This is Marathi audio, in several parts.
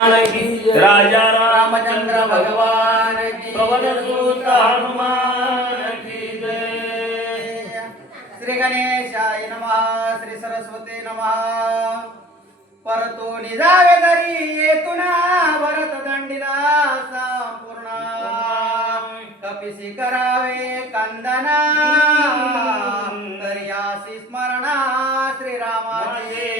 राजा रामचंद्र भगवान की प्रवदसूत हनुमान की जय। श्री गणेशाय नमः। श्री सरस्वती नमः। परतो निजावे घरी येतुना भरत दंडिला संपूर्ण कपिसी करावे कंदना करियासी स्मरणा श्रीरामाचे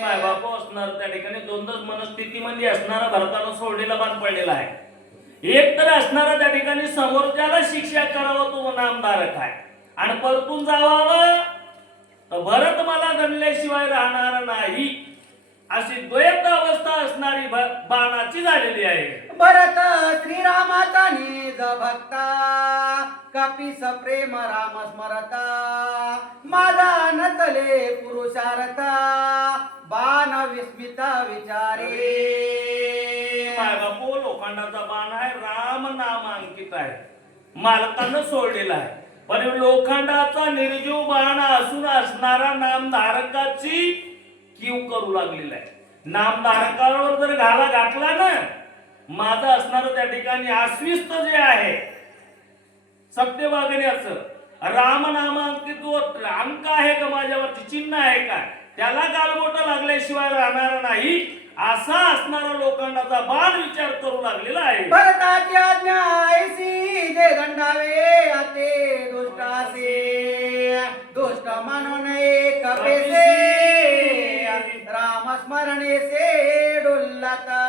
माय बापू असणार त्या ठिकाणी दोनच मनस्थितीमध्ये असणारा भरतानं सोडलेला बाण पडलेला आहे। एक तर असणारा त्या ठिकाणी समोरच्याला शिक्षा करावं तो नामधारक आहे आणि परतून जावावं तर भरत मला गणल्याशिवाय राहणार नाही अशी द्वैत अवस्था असणारी बाणाची झालेली आहे। भरत श्रीरामाचा निज भक्ता कपिस प्रेम राम स्मरता माझा नतले पुरुषार्था बाण विस्मिता विचारे बापू लोखंडाचा बाण आहे, राम नाम अंकित आहे, मालकानं सोडलेला आहे। पण लोखंडाचा निर्जीव बाण असून असणारा नामधारकाची कीव करू लागलेला आहे। नामधारकावर जर घाला घातला ना माझं असणारं त्या ठिकाणी आश्विस्त जे आहे सत्य वागण्याचं राम नामांकित अंक आहे का माझ्यावरती चिन्ह आहे का त्याला गालबोट लागल्याशिवाय राहणार नाही असा असणारा लोखंडाचा बाण विचार करू लागलेला आहे। भरताची आज्ञा ऐसी जे दंडावे आते दुष्टासे दुष्ट म्हणून एक कपेसे राम स्मरणे से डुल्लता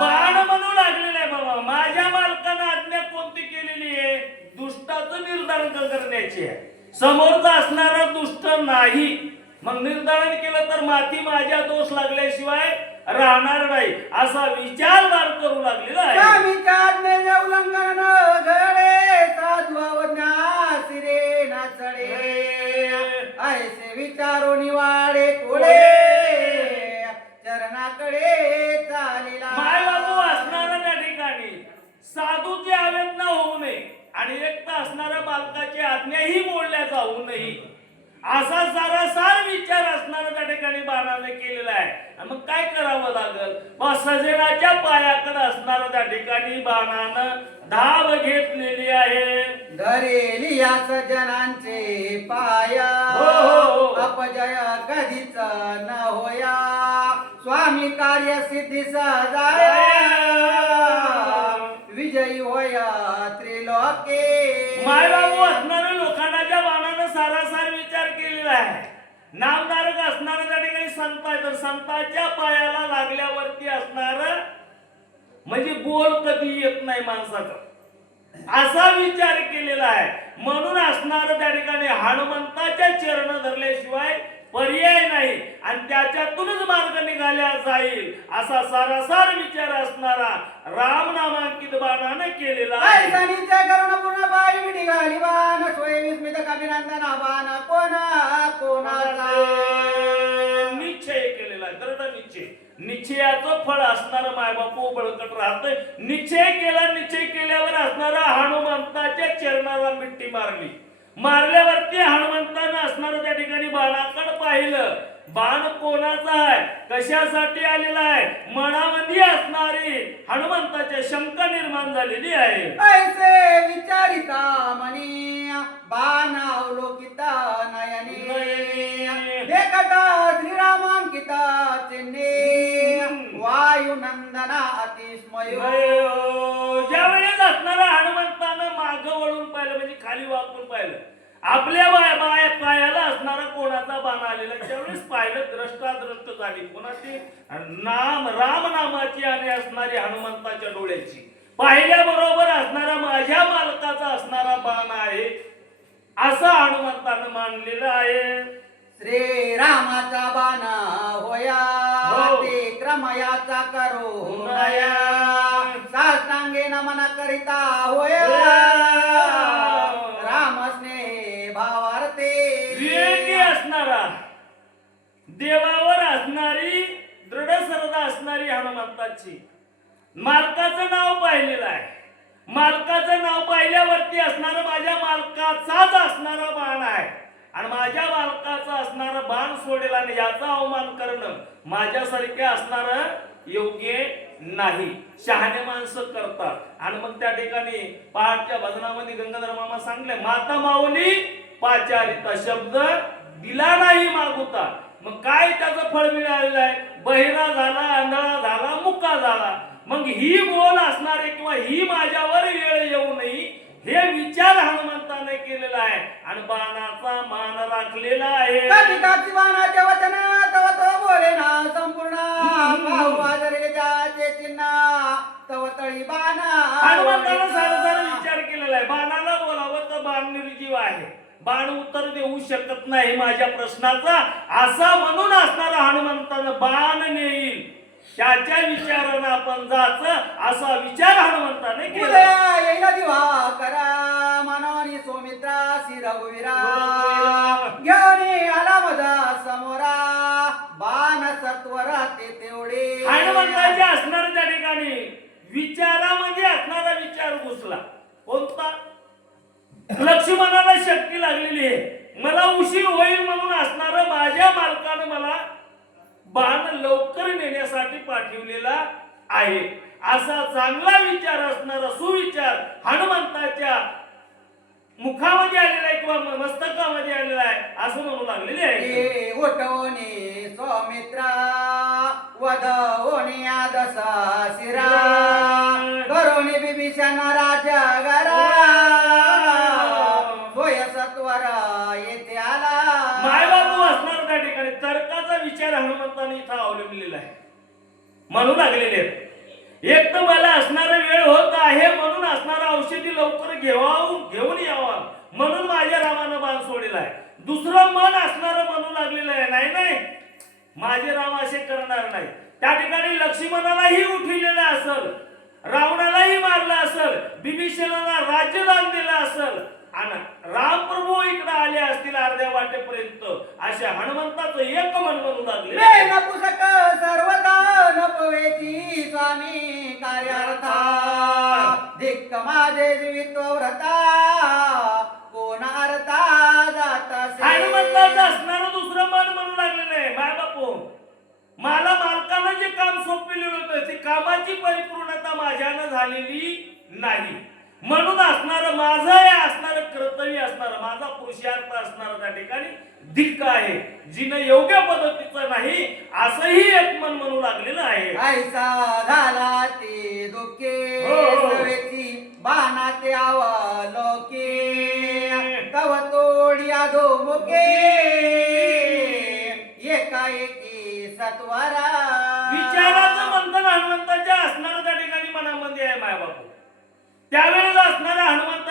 बाण म्हणू लागलेला आहे बाबा माझ्या मालकानं आज्ञा कोणती केलेली आहे दुष्टाचं निर्धारण करण्याची आहे। समोरचा असणारा दुष्ट नाही मग निर्धारण केलं तर माती माझ्या दोष लागल्याशिवाय राहणार नाही असा विचार करू लागलेला आहे। स्वामीच्या आज्ञेचे उल्लंघन घडे साधुवावज्ञा सिरे नाचडे ऐसे विचारो निवाडे कोडे चरणाकडे चालिला माय बाबू असणारा त्या ठिकाणी साधूची आवेदना होऊ नये आणि एकटा असणाऱ्या बालकाची आज्ञाही मोडल्या जाऊ नये असा सारासार विचार असणारा त्या ठिकाणी बाणाने केलेला आहे। मग काय करावं लागल सजनाच्या पायाकडे असणारा त्या ठिकाणी बाणानं धाव घेतलेली आहे। धरेली या सज्जनांचे पाया अपजय कधीच न होया स्वामी कार्य सिद्धी सजाया विजयी होया त्रिलोके माय बाबू असणाऱ्या लोखंडाच्या बाणानं सारासार विचार केलेला आहे। नामधारक असणारा त्या ठिकाणी संत आहे तर संतांच्या पायाला लागल्यावरती असणार म्हणजे बोल कधी येत नाही माणसाचा असा विचार केलेला आहे। म्हणून असणार त्या ठिकाणी हनुमंताच्या चरण धरल्याशिवाय पर्याय नाही आणि त्याच्यातूनच मार्ग निघाल्या जाईल असा सारासार विचार असणारा राम नामांकित बाणाने केलेला आहे। करुण पूर्ण पायी मिठी घाली बाण सोय विस्मित कविनंदना बाण कोणा कोणाचा निश्चय केलेला आहे। दृढ निश्चय निश्चयाचं फळ असणारं मायबापू बळकट राहतंय। निश्चय केला निश्चय केल्यावर असणारा हनुमंताच्या चरणाला मिठी मारली मारल्यावरती हनुमंतानं असणारं त्या ठिकाणी बाणाकडे पाहिलं बाण कोणाचा आहे कशासाठी आलेला आहे मनामध्ये असणारी हनुमंताच्या शंका निर्माण झालेली आहे। ऐसे विचारिता मनी बाण अवलोकिता नयने देखता श्रीरामांकिता चिन्हे वायुनंदना अतिस्मयो ज्यावेळेस असणारा हनुमंतानं मागं वळून पाहिलं म्हणजे खाली वाकून पाहिलं आपल्या पायाला असणारा कोणाचा बाण आलेला त्यावेळेस पाहिलं द्रष्टाद्रष्ट झाली कोणाची राम नामाची आणि असणारी हनुमंताच्या डोळ्याची पाहिल्याबरोबर असणारा माझ्या मालकाचा असणारा बाण आहे असा हनुमंतानं मानलेला आहे। श्री रामाचा बाण होया ते क्रमयाचा करो नया साष्टांगे नमन करिता होया राम स्नेह भावार्थे विवेकी असणारा देवावर असणारी दृढ श्रद्धा असणारी हनुमंताची मालकाचं नाव पाहिलेलं आहे। मालकाचं नाव पाहिल्यावरती असणारं माझ्या मालकाचाच असणारा बाण आहे आणि माझ्या मालकाचा असणारा बाण सोडेल आणि याचा अवमान करणं माझ्यासारखे असणारं योग्य नाही. शहाणे माणसं करतात आणि मग त्या ठिकाणी पहाटच्या भजनामध्ये गंगाधर मामा सांगले, माता माऊली पाचारिता शब्द दिला नाही मागुता. मग काय त्याचं फळ मिळालेलं आहे? बहिरा झाला, आंधळा झाला, मुक्का झाला. मग ही बोल असणारे किंवा ही माझ्यावर वेळ येऊ नये हे विचार हनुमंताने केलेला आहे आणि बाणाचा मान राखलेला आहे. कपिकाची बाणाचे वचन तव तो बोले ना संपूर्ण पाहू आदरेच्या चिन्ह तव तळी बाणा. हनुमंताने सारा विचार केलेला आहे. बाणाला बोलावं तर बाण निर्जीव आहे, बाण उत्तर देऊ शकत नाही माझ्या प्रश्नाचा, असा म्हणून असणारा हनुमंतानं बाण नेईल त्याच्या विचारानं आपण जायचं असा विचार हनुमंताने केला. उदया येईल दिवा करा मनोनी सोमित्रा श्री रघुवीरा घेऊन आला मजा समोरा बाण सत्वरा ते तेवढे. हनुमंताच्या असणाऱ्या त्या ठिकाणी विचारामध्ये असणारा विचार घुसला. कोणता? लक्ष्मणाला शक्ती लागलेली आहे, मला उशीर होईल म्हणून असणारं माझ्या मालकानं मला बाण लवकर नेण्यासाठी पाठवलेला आहे. असा चांगला विचार असणारा सुविचार हनुमंताच्या मुखामध्ये आलेला आहे किंवा मस्तकामध्ये आलेला आहे असं म्हणू लागलेले आहे. उठवणे सौमित्रा वधवणे आदसा शिरा करोनी बिभीषण राजा गरा सोय सत्वरा येथे आला. मायबापू असणार त्या ठिकाणी तर्काचा विचार हनुमंताने इथं अवलंबलेला आहे. म्हणू लागलेले आहेत, एक तर मला असणारा वेळ होत आहे म्हणून असणारा औषधी लवकर घेऊन यावा म्हणून माझ्या रामानं बाण सोडलेला आहे. दुसरं मन असणारं म्हणू लागलेलं आहे, नाही नाही माझे राम असे करणार नाही. त्या ठिकाणी लक्ष्मणालाही उठविलेलं असल, रावणालाही मारलं असल, बिभीषणाला राज्यदान दिलं असल आणि रामप्रभू इकडे आले असतील अर्ध्या वाटेपर्यंत अशा हनुमंताचं एक मन म्हणू लागले. नपुसक सर्वदा नपवेची स्वामी कार्यार्था धिक्क माझे जीवित्व व्रता कोण अर्था जात हनुमंताचं असणारं दुसरं मन म्हणू लागलेलं आहे, माय बापू मला मालकानं जे काम सोपविलेलं होतं ते कामाची परिपूर्णता माझ्यानं झालेली नाही म्हणून असणारं माझं हे असणारं कर्तव्य असणारं माझा पुरुषार्थ असणारं त्या ठिकाणी धिक्क आहे, जिनं योग्य पद्धतीचं नाही असंही एक मन म्हणू लागलेलं आहे. ऐसा झाला ते दुःखे सवेची बाणाचे अवलोके तव तोडिया धोमुके एकाएकी सत्वरा. विचाराचं मंथन हनुमंताच्या असणारं त्या ठिकाणी मनामध्ये आहे माय बापू. त्यावेळेला असणाऱ्या हनुमंताने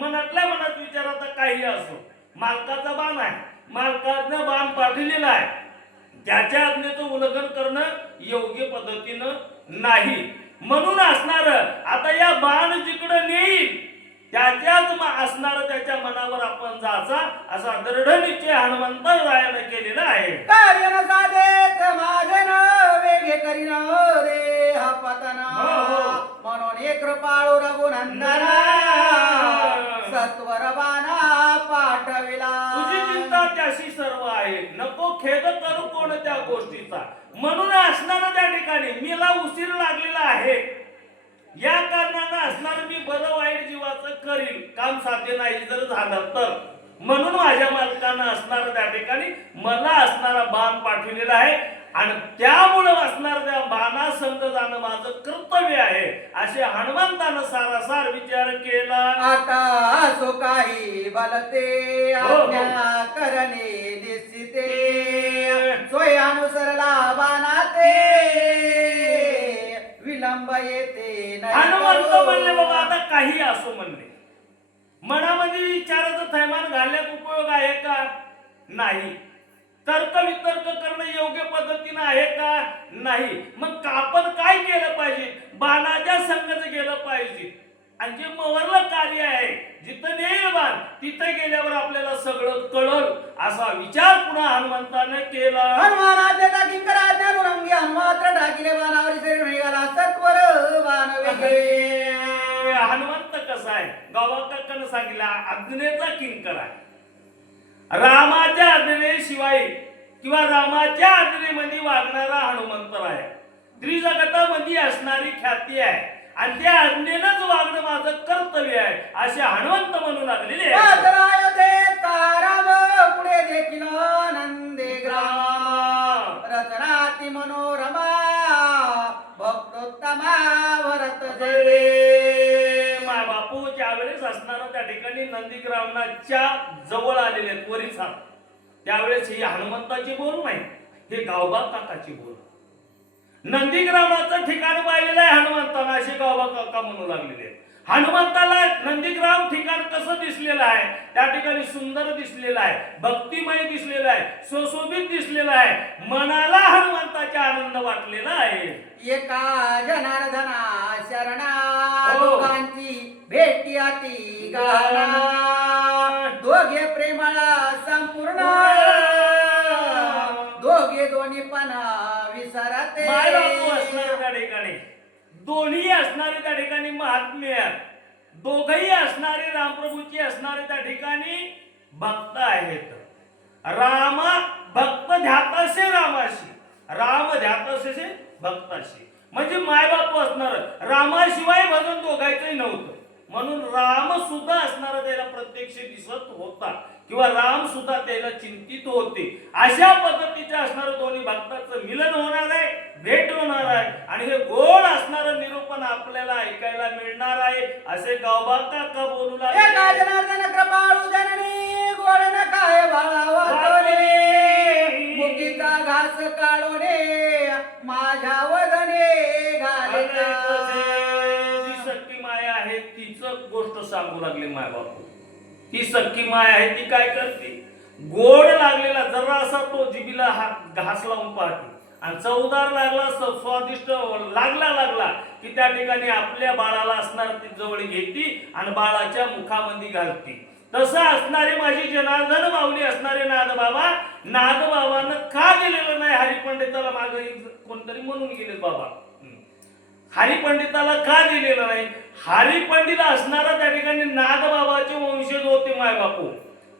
मनातल्या मनात विचाराचा काही असो, मालकाचा बाण आहे, मालकाचं बाण पाठवलेलं आहे, त्याच्या आज्ञेचं उल्लंघन करणं योग्य पद्धतीनं नाही म्हणून असणार आता या बाण जिकडं नेईल त्याच्याच असणार त्याच्या मनावर आपण जायचा असा दृढ निश्चय हनुमंतरायानं केलेला आहे. कार्य न साधेच माझे न वेगे करीन रे हा पतन म्हणून एक कृपाळू रघुनंदना सत्वर बाणा पाठविला. तुझी चिंता त्याशी सर्व आहे, नको खेद करू कोणत्या गोष्टीचा. म्हणून असणार त्या ठिकाणी मीला उशीर लागलेला आहे, या कारणानं असणार मी बरं वाईट जीवाचं करील, काम साध्य नाही जर झालं तर. म्हणून माझ्या मालकानं असणार त्या ठिकाणी मला असणारा बाण पाठवलेला आहे आणि त्यामुळे असणार त्या बाणा संग जाणं माझं कर्तव्य आहे असे हनुमंतानं सारासार विचार केला. आता असो काही बलते आज्ञा करणे निश्चिते सोय अनुसरला बाणाते विलंब येते हनुमंत म्हणले बाबा आता काही असो म्हणले. मनामध्ये विचाराचं थैमान घालण्यात उपयोग आहे का? नाही. तर्क वितर्क करणं योग्य पद्धतीनं आहे का? नाही. मग आपण काय केलं पाहिजे? बाणाच्या संगत गेलं पाहिजे आणि जे मवरलं कार्य आहे जिथं नेईल बाण तिथं गेल्यावर आपल्याला सगळं कळल असा विचार पुन्हा हनुमंताने केला. हनुमानाचे किंकर आज्ञानुरंगी हनुमात्र टाकिले बाणावर शरीर निघाला सत्वर बाण वेगे. हनुमंत कसा आहे? गावाकाकानं सांगितलं आज्ञेचा किंकर आहे. रामाच्या आज्ञेशिवाय किंवा रामाच्या आज्ञेमध्ये वागणारा हनुमंत आहे. त्रिजगतामध्ये असणारी ख्याती आहे आणि त्या आज्ञेनंच वागणं माझं कर्तव्य आहे असे हनुमंत म्हणू लागलेले आहे. पुढे देखील नंदी ग्राम रचनाती मनोरमा भक्तोत्तमा भरत जय. माय बापू ज्यावेळेस असणारा त्या ठिकाणी नंदीग्रामच्या जवळ आलेले आहेत वरीचा त्यावेळेस ही हनुमंताची बोल नाही, हे गावबा काकाची बोल. नंदीग्रामाचं ठिकाण पाहिलेलं आहे हनुमंताला असे गावबा काका म्हणू लागलेले आहेत. हनुमंताला नंदीग्राम ठिकाण कसं दिसलेलं आहे, त्या ठिकाणी सुंदर दिसलेलं आहे, भक्तिमय दिसलेलं आहे, सुशोभित दिसलेलं आहे, मनाला हनुमंताचा आनंद वाटलेला आहे. एका जनार्दना शरणा हो. दोघांची भेटी अति गाणा दोघे प्रेमळा संपूर्ण दोघे दोन्ही पण विसरते. माय बापू असणारे त्या ठिकाणी दोन्ही असणारे त्या ठिकाणी महात्म्य दोघही असणारे रामप्रभूची असणारे त्या ठिकाणी भक्त आहेत. राम भक्त ध्यातसे रामाशी राम ध्यातसे भक्ताशी म्हणजे मायबापू असणार रामाशिवाय भजन दोघायचंही नव्हतं म्हणून राम सुद्धा असणारा त्याला प्रत्यक्ष दिसत होता किंवा राम सुद्धा त्याला चिंतित होते. अशा पद्धतीचे असणारे दोन्ही भक्तांचं मिलन होणार आहे, भेट होणार आहे आणि हे गोड असणारं निरूपण आपल्याला ऐकायला मिळणार आहे असे गावबा काका बोलू लागले. एका जनार्दन कृपाळू जननी गोड न काय बाळावतोने मुकीचा घास काढोने माझ्या वदने घालिता. जी सख्खी माया आहे तिचं गोष्ट सांगू लागली माय बापू. ती सख्खी माय आहे ती काय करते, गोड लागलेला जरा असा तो जिबीला घास लावून पाहते आणि चवदार लागला स्वादिष्ट लागला की त्या ठिकाणी आपल्या बाळाला असणार ती जवळ घेती आणि बाळाच्या मुखामध्ये घालती. तसं असणारे माझी जनार्दन माऊली असणारे नादबाबानं का गेलेलं नाही हरिपंडिताला मागे कोणतरी म्हणून गेले बाबा हरिपंडिताला का दिलेलं नाही. हरिपंडित असणारा त्या ठिकाणी नादबाबाचे वंशज होते माय बापू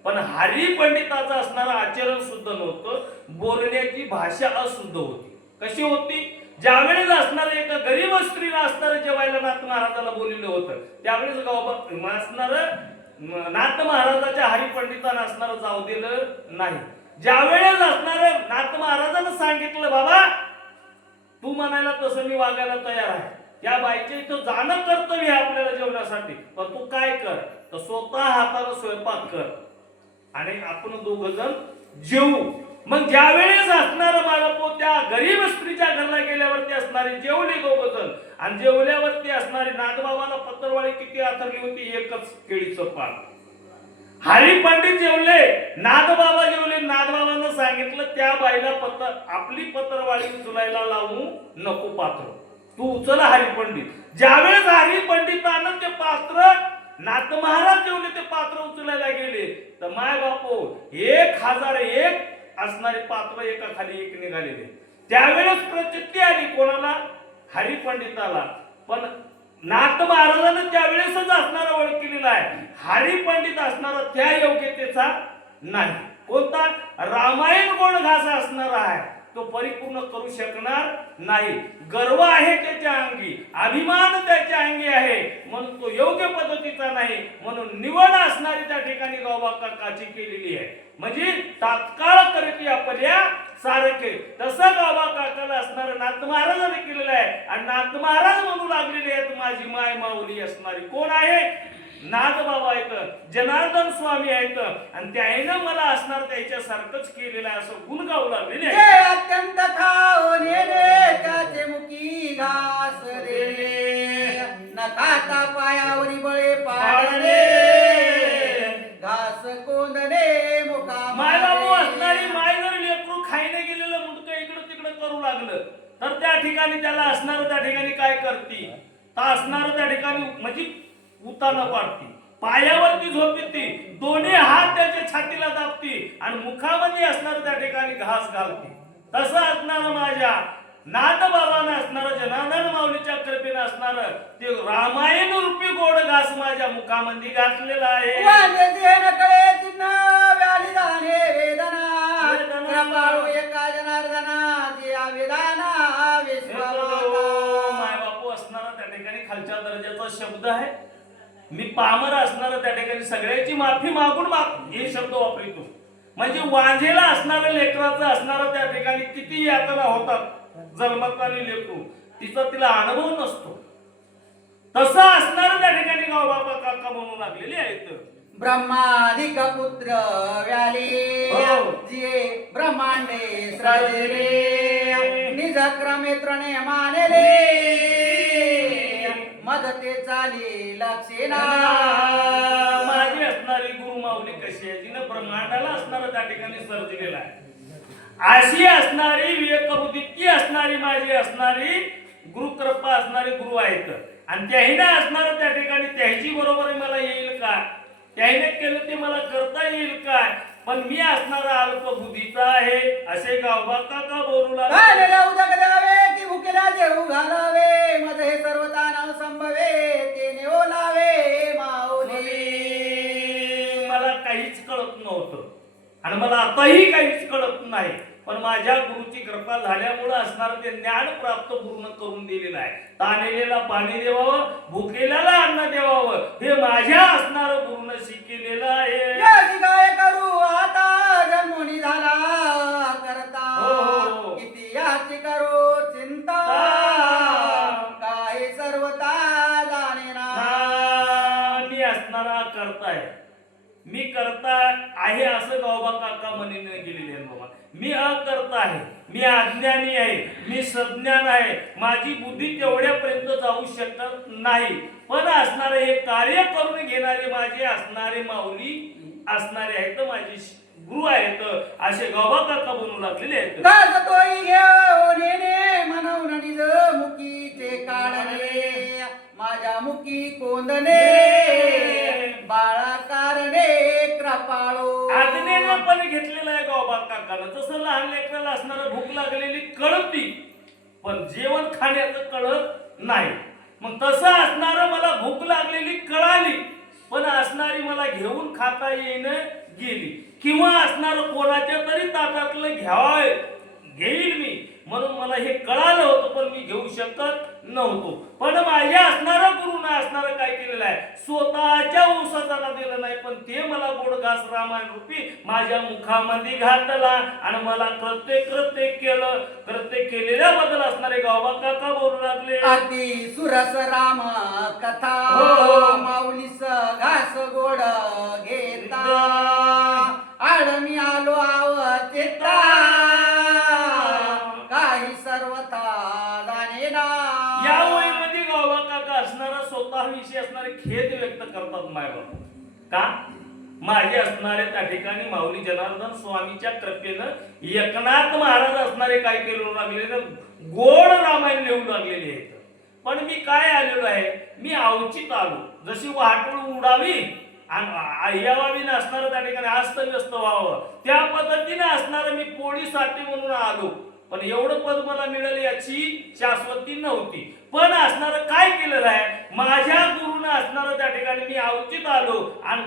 पण हरिपंडिताचं असणारं आचरण सुद्धा नव्हतं, बोलण्याची भाषा अशुद्ध होती. कशी होती, ज्यावेळेस असणार एका गरीब स्त्रीला असणार जेवायला नाथ महाराजाला बोललेलं होतं त्यावेळेस गावबा असणार नाथ महाराजाच्या हरिपंडितांना असणार जाऊ दिलं नाही. ज्यावेळेस असणार नाथ महाराजांना सांगितलं बाबा तू म्हणायला तसं मी वागायला तयार आहे, त्या बाईच्या इथं जाणं कर्तव्य आहे आपल्याला जेवणासाठी पण तू काय कर तर स्वतः हाताला स्वयंपाक कर आणि आपण दोघ जण जेवू. मग ज्यावेळेस असणार बाळापो त्या गरीब स्त्रीच्या घरला गेल्यावरती असणारे जेवले दोघ जण आणि जेवल्यावरती असणारी नाथबाबाला पत्रवाळी किती आथरली होती, एकच केळीचं पान. हरिपंडित जेवले, नाथबाबा जेवले. नाथबाबांना सांगितलं त्या बाईला आपली पत्रवाळी उचलायला लावू नको पात्र, तू उचल हरिपंडित. ज्यावेळेस हरिपंडितानं ते पात्र नाथ महाराज जेवले ते पात्र उचलायला गेले तर माय बापो 1001 असणारे पात्र एका खाली एक निघालेले. त्यावेळेस प्रचिती आली कोणाला, हरिपंडिताला. पण नाथ महाराजांना त्यावेळेसच असणारा ओळखलेला आहे, हरिपंडित असणारा त्या योग्यतेचा नाही. कोणता, रामायण गोड घास असणारा आहे तो परिपूर्ण करू शकणार नाही. गर्व आहे त्याच्या अंगी, अभिमान त्याच्या अंगी आहे म्हणून तो योग्य पद्धतीचा नाही. म्हणून निवड असणारी त्या ठिकाणी गावबा काकाची केलेली आहे. म्हणजे तात्काळ करती आपल्या सारखे तसं गावबा काकाला असणार नाथ महाराजांनी केलेलं आहे. आणि नाथ महाराज म्हणू लागलेले आहेत माझी माय माऊली असणारी कोण आहे, नाथबाबा आहेत, जनार्दन स्वामी आहेत आणि त्याने मला असणार त्याच्यासारखंच केलेलं आहे असं गुण गाऊ लागलेले आहे. अत्यंत खाऊन येणे त्याचे मुखी घास देणे न खाता पायावरी बळे पाडणे घास कोंदणे मुखा. माय बाबू असणारी माय जर लेकरू खायला गेलेलं मुंडकं इकडं तिकडं करू लागलं तर त्या ठिकाणी त्याला असणार त्या ठिकाणी काय करती तर असणार त्या ठिकाणी म्हणजे उताना पाडती, पायावरती झोपती, दोन्ही हात त्याच्या छातीला दाबती आणि मुखामध्ये असणार त्या ठिकाणी घास घालती. तसं असणार माझ्या नाथबाबांना असणार जनार्दन माऊलीच्या कृपेने असणार ते रामायण रूपी गोड घास माझ्या मुखामध्ये घातलेला आहे. कृपाळू एका जनार्दना जे आवेदाना विश्व असणारा त्या ठिकाणी खालच्या दर्जाचा शब्द आहे. मी पामर असणारा त्या ठिकाणी सगळ्याची माफी मागून हे शब्द वापरतो. म्हणजे वांझेला असणाऱ्या लेकराचं असणारा त्या ठिकाणी किती यातना होतात जन्मताली लेकरू, तिचा तिला अनुभव नसतो. तसं असणारं त्या ठिकाणी गावबाबा काका म्हणून लागलेले आहेत. ब्रह्माधिक पुत्र व्याले हो. जिये ब्रह्मांडे सृजले निज क्रमे त्रणे मानले मदते चाली लक्षेना. माझी असणारी गुरु माऊली कशी आहे, जिनं ब्रह्मांडाला असणारं त्या ठिकाणी सर्जलेलं आहे. अशी असणारी विवेकबुद्धी असणारी माझी असणारी गुरुकृपा असणारी गुरु आहेत. आणि त्याहीने असणारं त्या ठिकाणी त्याची बरोबर मला येईल का, त्याने केलं ते मला करता येईल काय. पण मी असणारा अल्पबुद्धीचा आहे असे गावबा काका बोलू लागले. उदक द्यावे की भुकेला जेऊ घालावे मध्ये सर्वता नाव संभवे ते नेओ लावे माऊली. मला काहीच कळत नव्हतं आणि मला आताही काहीच कळत नाही. पण माझ्या गुरुची कृपा झाल्यामुळे असणारं ते ज्ञान प्राप्त पूर्ण करून दिलेलं आहे. ताणलेला पाणी देवावं, भुकेल्याला अन्न देवावं, हे माझ्या असणारं गुरुनं शिकलेलं आहे. काय करू आता जन्मोनी झाला करता हो. किती याची करू चिंता काय सर्वता जाणे ना. मी असणारा करता आहे, मी करता आहे असं गावबा काका म्हणीने गेलेले आहे. बाबा मी अकर्ता आहे, मी अज्ञानी आहे, मी सज्ञान आहे. माझी बुद्धी तेवढ्यापर्यंत जाऊ शकत नाही. पण असणारे हे कार्य करून घेणारे माझे असणारे माऊली असणारे आहेत, माझे गुरु आहेत असे गावबा काका बनवू लागलेले आहेत. काज तोई घेऊन येणे म्हणून निज मुखीचे काढणे माझ्या मुखी कोंदणे बाळा कारणे कृपाळो. आज्ञेने पण घेतलेलं आहे गावबा काकानं. जसं लहान लेकराला असणारं भूक लागलेली कळती पण जेवण खाण्याचं कळत नाही. मग तसं असणारं मला भूक लागलेली कळाली पण असणारी मला घेऊन खाता येणं गेली. किंवा असणारं कोणाच्या तरी ताटातलं घेईल मी म्हणून मला हे कळालं होतं पण मी घेऊ शकत नव्हतो. पण माझ्या असणाऱ्या गुरुनं असणारं काय केलेलं आहे, स्वतःच्या उसाला दिलं नाही पण ते मला गोड घास रामायण रूपी माझ्या मुखामध्ये घातला आणि मला कृत्य केलं. कृत्य केलेल्याबद्दल असणारे गावबा काका बोलू लागले. अति सुरस राम कथा हो. माऊलीस घास गोड घेता आडमी आलो आवचेता काही सर्वथा जाणे ना. या वयमध्ये गावबा काका असणारा स्वतःविषयी असणारे खेद व्यक्त करतात मायबाप. का माझे असणारे त्या ठिकाणी माऊली जनार्दन स्वामीच्या कृपेनं एकनाथ महाराज असणारे काय केलं लागलेले गोड रामायण लिहू लागलेले आहेत. पण मी काय आलेलो आहे, मी अवचित आलो. जशी वाटोळ उडावी आणि यावावी नसणारं त्या ठिकाणी अस्तव्यस्त व्हावं त्या पद्धतीने असणारं मी पोळीसाठी म्हणून आलो. पण एवढं पद मला मिळालं याची शाश्वती नव्हती. पण असणारं काय केलेलं आहे, माझ्या गुरुनं असणारं त्या ठिकाणी मी अवचित आलो आणि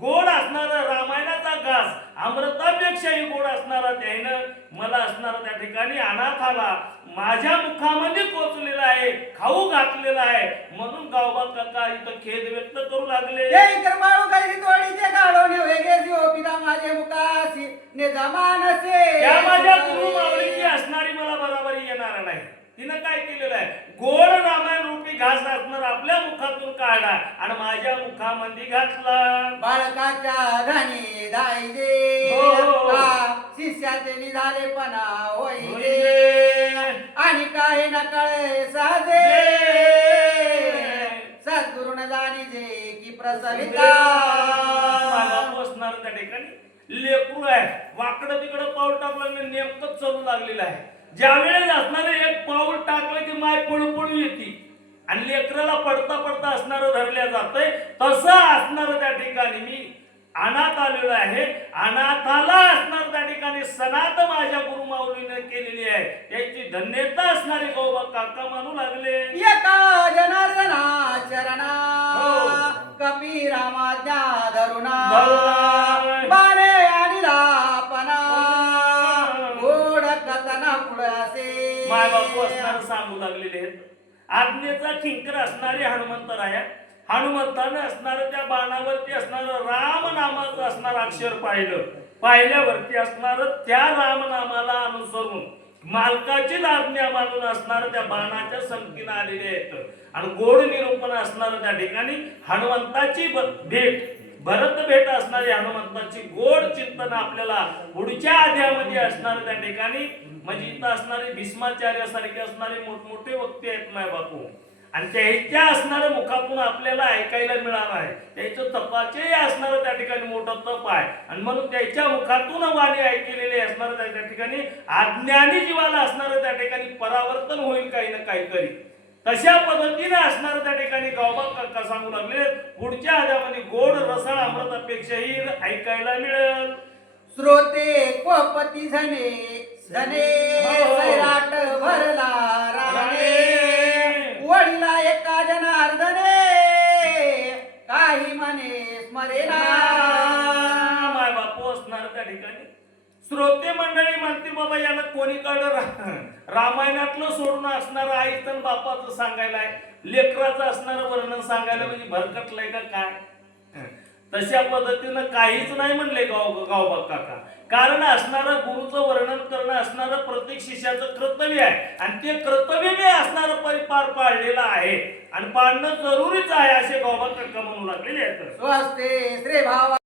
गोड असणारा रामायणाचा घास अमृतापेक्षाही गोड असणारा त्यानं मला असणारा त्या ठिकाणी अनाथाला माझ्या मुखामध्ये पोचलेला आहे, खाऊ घातलेला आहे. म्हणून गावबा काका इथं खेद व्यक्त करू लागले. माझे मुखासी ने जमानसे त्या माझ्या गुरु माऊलीची असणारी मला बरोबरी येणार नाही. तिनं काय केलेलं आहे, गोड रामायण रूपी घास असणार आपल्या मुखातून काढला आणि माझ्या मुखामध्ये घातला. बाळकाच्या धनी दायजे हो. शिष्याचे निघालेपणा होईले आणि काही न कळे साजे सद्गुरु न जाणीजे की प्रसविता. मला बसणार त्या ठिकाणी लेकरू आहे, वाकडं तिकडं पाऊल टाकलं नेमकं चलू लागलेलं आहे. ज्या वेळेला असणारे एक पाऊल टाकलं की माय पळू पळू येते आणि लेकराला पडता पडता असणारं धरल्या जातंय. तसं असणारं त्या ठिकाणी मी अनाथ आलेलो आहे. अनाथाला असणार त्या ठिकाणी सनात माझ्या गुरु माऊलीने केलेली आहे. त्याची धन्यता असणारे गावबा काका मानू लागले. एका जनार्दना चरणा हो. कपिरामाज्ञा धरुणा धरुणा. बारे आणि लापना गोड कथना पुढे असे माय बापू असणार सांगू लागलेले आहेत. आज्ञेचा किंकर असणारे हनुमंतराया, हनुमंतानं असणारं त्या बाणावरती असणारं राम नामाचं असणारं अक्षर पाहिल्यावरती असणारं त्या रामनामाला अनुसरून मालकाची आज्ञा मानून असणारं त्या बाणाच्या संगतीनं आलेले आहेत आणि गोड निरूपण असणारं त्या ठिकाणी हनुमंताची भरत भेट असणारी हनुमंताची गोड चिंतन आपल्याला पुढच्या अध्यायामध्ये असणार त्या ठिकाणी म्हणजे इथं असणारे भीष्माचार्यासारखे असणारे मोठमोठे वक्ते आहेत माय बापू आणि त्याच्या असणाऱ्या मुखातून आपल्याला ऐकायला मिळालं आहे. त्याचं तपाचे असणारं त्या ठिकाणी मोठं तप आहे आणि म्हणून त्याच्या मुखातून वाणी ऐकलेले असणार त्या ठिकाणी अज्ञानी जीवाला असणारं त्या ठिकाणी परावर्तन होईल काही ना काहीतरी. तशा पद्धतीने असणार त्या ठिकाणी गावबा काका सांगू लागले पुढच्या आध्यामध्ये गोड रसाळ अमृतापेक्षाही ऐकायला मिळेल. श्रोते कोपती झने झने सैराट भरला राणे वडिला एका जनार्दने काही म्हणे स्मरेना. माय बापू असणार त्या ठिकाणी श्रोते मंडळी म्हणतील बाबा यांना कोणीकडं रामायणातलं सोडून असणारं आईचं बापाचं सांगायला आहे, लेकराचं असणारं वर्णन सांगायला म्हणजे भरकटलंय का काय. तशा पद्धतीनं काहीच नाही म्हणले गावबा काका. कारण असणारं गुरुचं वर्णन करणं असणारं प्रत्येक शिष्याचं कर्तव्य आहे आणि ते कर्तव्य मी असणारं पार पाडलेलं आहे आणि पाडणं जरुरीच आहे असे गावबा काका म्हणू लागलेले आहेत. स्वस्ते श्री भावा